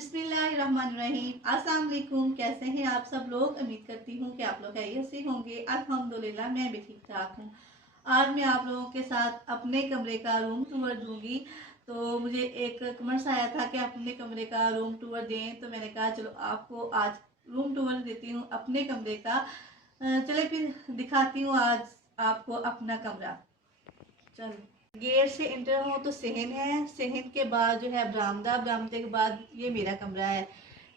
बिस्मिल्लाहिर्रहमानिर्रहीम। अस्सलाम वालेकुम। कैसे हैं आप सब लोग? उम्मीद करती हूँ कि आप लोग खैरियत से होंगे। अल्हम्दुलिल्लाह मैं भी ठीक ठाक हूँ। आज मैं आप लोगों के साथ अपने कमरे का रूम टूर दूंगी। तो मुझे एक कमेंट्स आया था कि अपने कमरे का रूम टूर दें, तो मैंने कहा चलो आपको आज रूम टूर देती हूँ अपने कमरे का। चले फिर दिखाती हूँ आज आपको अपना कमरा। चलो, गेट से इंटर हो तो सहन है, सहन के बाद जो है बरामदा, बरामदे के बाद ये मेरा कमरा है।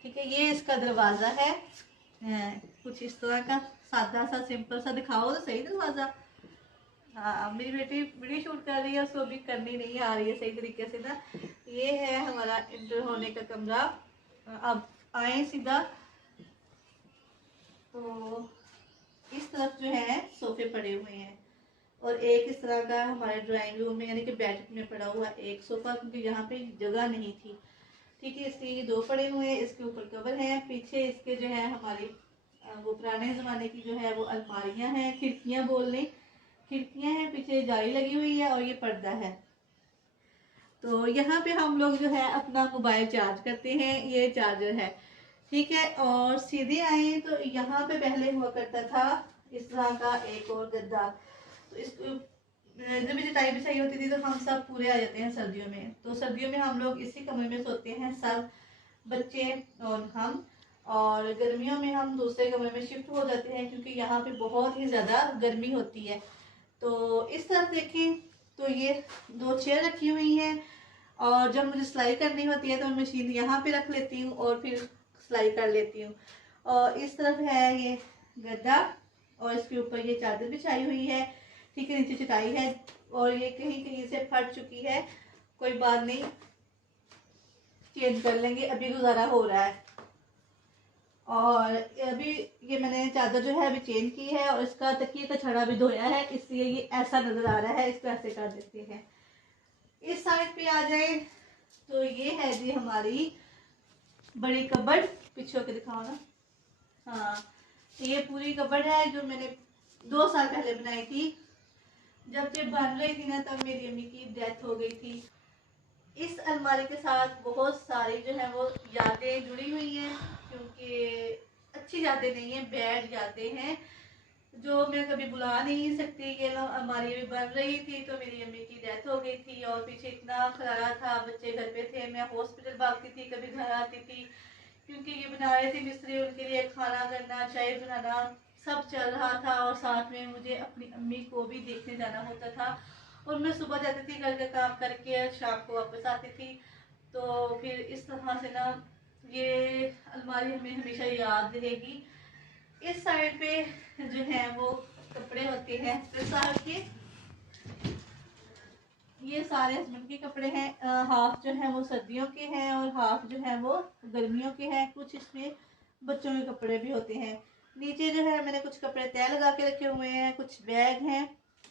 ठीक है, ये इसका दरवाज़ा है। कुछ इस तरह का सादा सा सिंपल सा। दिखाओ तो सही दरवाज़ा। हाँ, मेरी बेटी वीडियो शूट कर रही है, उसको भी करनी नहीं आ रही है सही तरीके से ना। ये है हमारा इंटर होने का कमरा। अब आए सीधा तो इस तरफ जो है सोफे पड़े हुए हैं और एक इस तरह का हमारे ड्राइंग रूम में यानी कि बेड में पड़ा हुआ एक सोफा, क्योंकि यहाँ पे जगह नहीं थी। ठीक है, इसके ये दो पड़े हुए हैं, इसके ऊपर कवर है। पीछे इसके जो है हमारी वो पुराने ज़माने की जो है वो अलमारियाँ हैं, खिड़कियाँ बोल लें, खिड़कियाँ हैं। पीछे जाली लगी हुई है और ये पर्दा है। तो यहाँ पे हम लोग जो है अपना मोबाइल चार्ज करते हैं, ये चार्जर है। ठीक है, और सीधे आए तो यहाँ पे पहले हुआ करता था इस तरह का एक और गद्दा। तो इस जब भी चटाई बिछाई होती थी तो हम सब पूरे आ जाते हैं सर्दियों में। तो सर्दियों में हम लोग इसी कमरे में सोते हैं, सब बच्चे और हम। और गर्मियों में हम दूसरे कमरे में शिफ्ट हो जाते हैं, क्योंकि यहाँ पे बहुत ही ज़्यादा गर्मी होती है। तो इस तरफ देखें तो ये दो चेयर रखी हुई हैं, और जब मुझे सिलाई करनी होती है तो मैं मशीन यहाँ पे रख लेती हूँ और फिर सिलाई कर लेती हूँ। और इस तरफ है ये गद्दा और इसके ऊपर ये चादर बिछाई हुई है। ठीक है, नीचे चटाई है और ये कहीं कहीं से फट चुकी है, कोई बात नहीं, चेंज कर लेंगे, अभी गुजारा हो रहा है। और अभी ये मैंने चादर जो है अभी चेंज की है और इसका तकिए का छड़ा भी धोया है, इसलिए ये ऐसा नजर आ रहा है। इसको ऐसे कर देते हैं। इस साइड पे आ जाए तो ये है जी हमारी बड़ी कबर्ड। पीछे होके दिखाओ ना। हाँ, ये पूरी कबर्ड है जो मैंने 2 साल पहले बनाई थी। जब ये बन रही थी ना तब मेरी अम्मी की डेथ हो गई थी। इस अलमारी के साथ बहुत सारी जो है वो यादें जुड़ी हुई हैं, क्योंकि अच्छी यादें नहीं है, बैड यादें हैं जो मैं कभी भुला नहीं सकती। ये अलमारी भी बन रही थी तो मेरी अम्मी की डेथ हो गई थी और पीछे इतना खलारा था, बच्चे घर पे थे, मैं हॉस्पिटल भागती थी, कभी घर आती थी, क्योंकि ये बना रहे थे मिस्त्री, उनके लिए खाना करना, चाय बनाना सब चल रहा था। और साथ में मुझे अपनी अम्मी को भी देखने जाना होता था और मैं सुबह जाती थी, घर का काम करके शाम को वापस आती थी। तो फिर इस तरह से ना ये अलमारी हमें हमेशा याद रहेगी। इस साइड पे जो है वो कपड़े होते हैं साहब के, ये सारे हस्बैंड के कपड़े हैं। हाफ जो है वो सर्दियों के हैं और हाफ जो है वो गर्मियों के हैं। कुछ इसमें बच्चों के कपड़े भी होते हैं। नीचे जो है मैंने कुछ कपड़े तय लगा के रखे हुए हैं, कुछ बैग हैं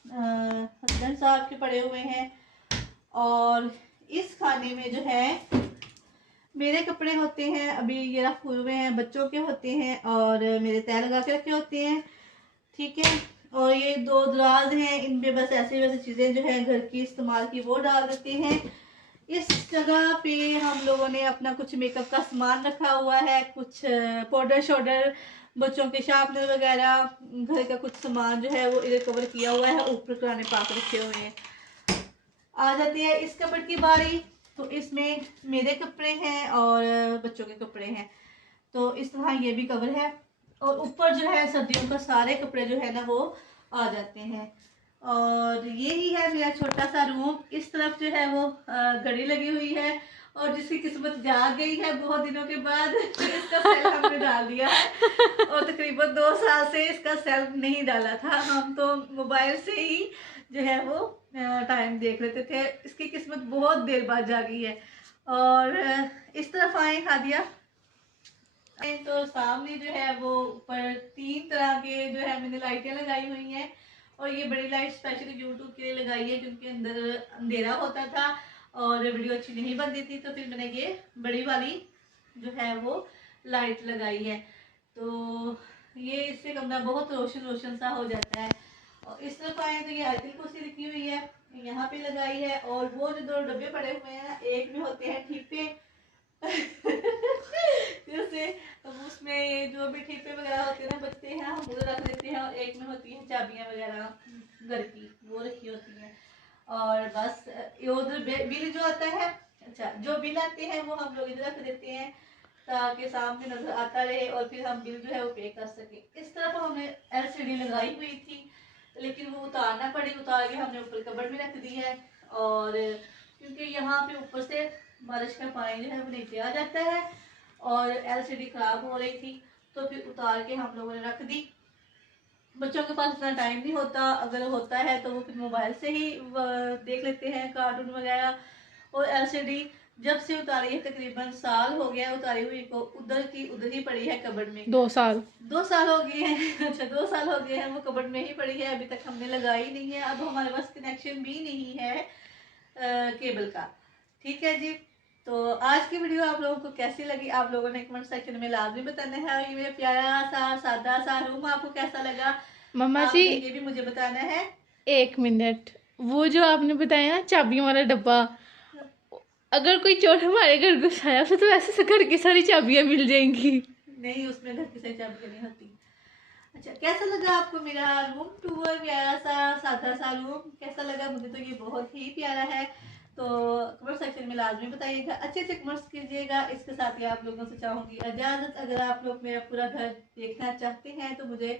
हस्बैंड साहब के पड़े हुए हैं। और इस खाने में जो है मेरे कपड़े होते हैं, अभी ये रखे हुए हैं, बच्चों के होते हैं और मेरे तय लगा के रखे होते हैं। ठीक है, और ये 2 दराज हैं, इनमें बस ऐसे वैसे चीज़ें जो है घर की इस्तेमाल की वो डाल देते हैं। इस जगह पे हम लोगों ने अपना कुछ मेकअप का सामान रखा हुआ है, कुछ पाउडर शोडर, बच्चों के शार्पनर वगैरह, घर का कुछ सामान जो है वो इधर कवर किया हुआ है, ऊपर पुराने पाक रखे हुए हैं। आ जाती है इस कपड़ की बारी, तो इसमें मेरे कपड़े हैं और बच्चों के कपड़े हैं। तो इस तरह ये भी कवर है और ऊपर जो है सर्दियों का सारे कपड़े जो है ना वो आ जाते हैं। और यही है मेरा छोटा सा रूम। इस तरफ जो है वो घड़ी लगी हुई है और जिसकी किस्मत जाग गई है बहुत दिनों के बाद इसका सेल हमने डाल दिया है। और तकरीबन 2 साल से इसका सेल नहीं डाला था, हम तो मोबाइल से ही जो है वो टाइम देख लेते थे। इसकी किस्मत बहुत देर बाद जागी है। और इस तरफ आए हादिया, तो सामने जो है वो ऊपर 3 तरह के जो है मैंने लाइटें लगाई हुई हैं। और ये बड़ी लाइट स्पेशली यूट्यूब के लिए लगाई है, क्योंकि अंदर अंधेरा होता था और वीडियो अच्छी नहीं बनती थी, तो फिर मैंने ये बड़ी वाली जो है वो लाइट लगाई है। तो ये इससे कमरा बहुत रोशन रोशन सा हो जाता है। और इस तरफ आए तो ये आयतल कुर्सी रखी हुई है, यहाँ पे लगाई है। और वो जो 2 डब्बे पड़े हुए हैं, एक में होते हैं ठीपे जो आता है, अच्छा जो बिल आते हैं वो हम लोग इधर रख देते हैं ताकि सामने नजर आता रहे और फिर हम बिल जो है वो पे कर सके। इस तरफ हमने एलसीडी लगाई हुई थी लेकिन वो उतारना पड़ी, उतार के हमने ऊपर कबर्ड में रख दी है। और क्योंकि यहाँ पे ऊपर से बारिश का पानी जो है वो नीचे आ जाता है और एलसीडी खराब हो रही थी तो फिर उतार के हम लोगों ने रख दी। बच्चों के पास इतना टाइम नहीं होता, अगर होता है तो वो फिर मोबाइल से ही देख लेते हैं कार्टून वगैरह। और एलसीडी जब से उतारी है तकरीबन साल हो गया उतारी हुई को, उधर की उधर ही पड़ी है कबर्ड में। 2 साल हो गए हैं। अच्छा 2 साल हो गए हैं वो कबर्ड में ही पड़ी है, अभी तक हमने लगाई नहीं है। अब हमारे पास कनेक्शन भी नहीं है केबल का। ठीक है जी, तो आज की वीडियो आप लोगों को कैसी लगी आप लोगों ने कमेंट सेक्शन में लाजमी बताना है। ये मेरा प्यारा सा सादा सा रूम आपको कैसा लगा मम्मा जी ये भी मुझे बताना है। 1 मिनट, वो जो आपने बताया ना चाबियों वाला डब्बा, अगर कोई चोर हमारे घर घुस आया तो ऐसे से घर की सारी चाबियां मिल जाएंगी। नहीं, उसमें घर की सारी चाबियां नहीं होती। अच्छा कैसा लगा आपको मेरा रूम टूर, प्यारा सा सादा सा रूम कैसा लगा? मुझे तो ये बहुत ही प्यारा है, तो कमेंट सेक्शन में लाजमी बताइएगा, अच्छे अच्छे कमेंट्स कीजिएगा। इसके साथ ही आप लोगों से चाहूंगी इजाजत। अगर आप लोग मेरा पूरा घर देखना चाहते हैं तो मुझे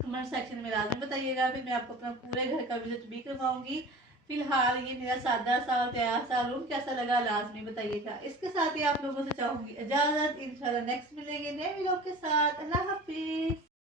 कमेंट सेक्शन में लाजमी बताइएगा, फिर मैं आपको अपना पूरे घर का विजिट भी करवाऊंगी। फिलहाल ये मेरा सादा सा प्यारा सा रूम कैसा लगा लाजमी बताइएगा। इसके साथ ही आप लोगों से चाहूंगी इजाजत, इंशाल्लाह नेक्स्ट मिलेंगे नए वीडियो के साथ। अल्लाह हाफिज।